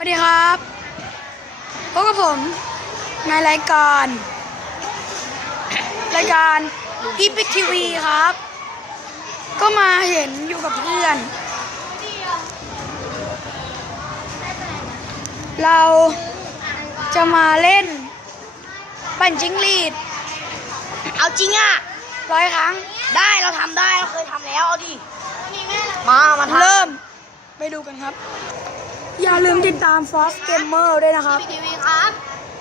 สวัสดีครับพบกับผมในรายการ รายการอีพิกทีวีครับ ก็มาเห็นอยู่กับเพื่อน เราจะมาเล่น ปั่นจิ้งหรีด เอาจริงอะร้อยครั้งได้เราทำได้ เราเคยทำแล้ว เอาดิ มา มาทำเริ่ม ไปดูกันครับ อย่าลืมติดตาม Fox Gamer ด้วยนะครับ ทีวีครับ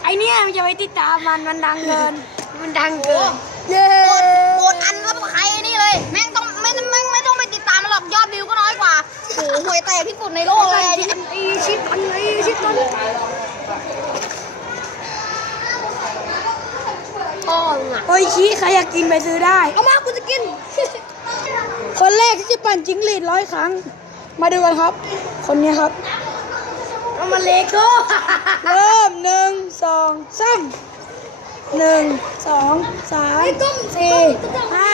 ไอเนี้ยมันจะไปติดตามมันมันดังเกิน มันดังเกิน เย้โกดโกดอันก็ใครนี่เลย แม่งต้องไม่ไม่ไม่ต้องไปติดตามมันหรอกยอดวิวก็น้อยกว่าโอ้โหห่วยแตกที่สุดในโลกเลยไอ้เนี่ยไอชิปอันไอชิปอันพ่อมึงอะโอ้ยชี้ใครอยากกินไปซื้อได้ เอามากูจะกิน คนแรกที่จะปั่นจิ้งหรีดร้อยครั้ง มาดูกันครับ คนนี้ครับเอา มาเลโก้ เริ่มหนึ่งสองสามหนึ่งสองสามสี่ห้า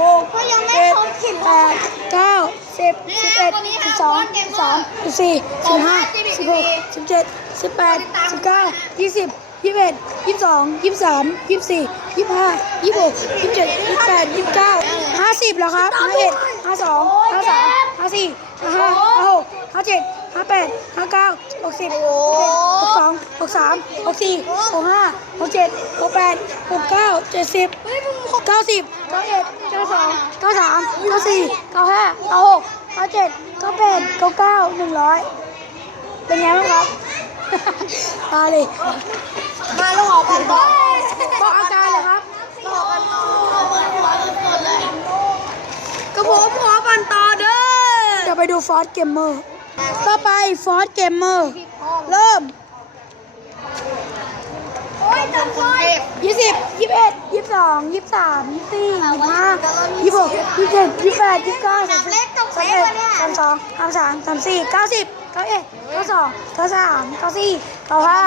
หกเจ็ดแปดเก้าสิบสิบเอ็ดสิบสองสิบสามสิบสี่สิบห้าสิบหกสิบเจ็ดสิบแปดสิบเก้ายี่สิบยี่สิบเอ็ดยี่สิบสองยี่สิบสามยี่สิบสี่ยี่สิบห้ายี่สิบหกยี่สิบเจ็ดยี่สิบแปดยี่สิบเก้าห้าสิบแล้วครับห้าเอ็ดห้าสองห้าสามห้าสี่ห้าห้าห้าหกห้าเจ็ด ห้าแปดห้าเก้าหกสิบโอ้หกสองหกสามหกสี่หกห้าหกเจ็ดหกแปดหกเก้าเจ็ดสิบเก้าสิบเก้าเอ็ดเก้าสองเก้าสามเก้าสี่เก้าห้าเก้าหกเก้าเจ็ดเก้าแปดเก้าเก้าหนึ่งร้อยเป็นไงบ้างครับมาเลยมาแล้วออกกันต่อบอกอาการเลยครับออกกันต่อเลยกระผมขอปันต่อเด้อเดี๋ยวไปดูฟอสเกมเมอร์ ต่อไปฟอสเกมเมอร์เริ่มโอ้ยจับเลยยี่สิบยี่สิบเอ็ดยี่สิบสองยี่สิบสามยี่สิบสี่ยี่สิบห้ายี่สิบหกยี่สิบเจ็ดยี่สิบแปดยี่สิบเก้าสามสิบสามเอ็ดสามสองสามสามสามสี่เก้าสิบเก้าเอ็ดเก้าสองเก้าสามเก้าสี่เก้าห้า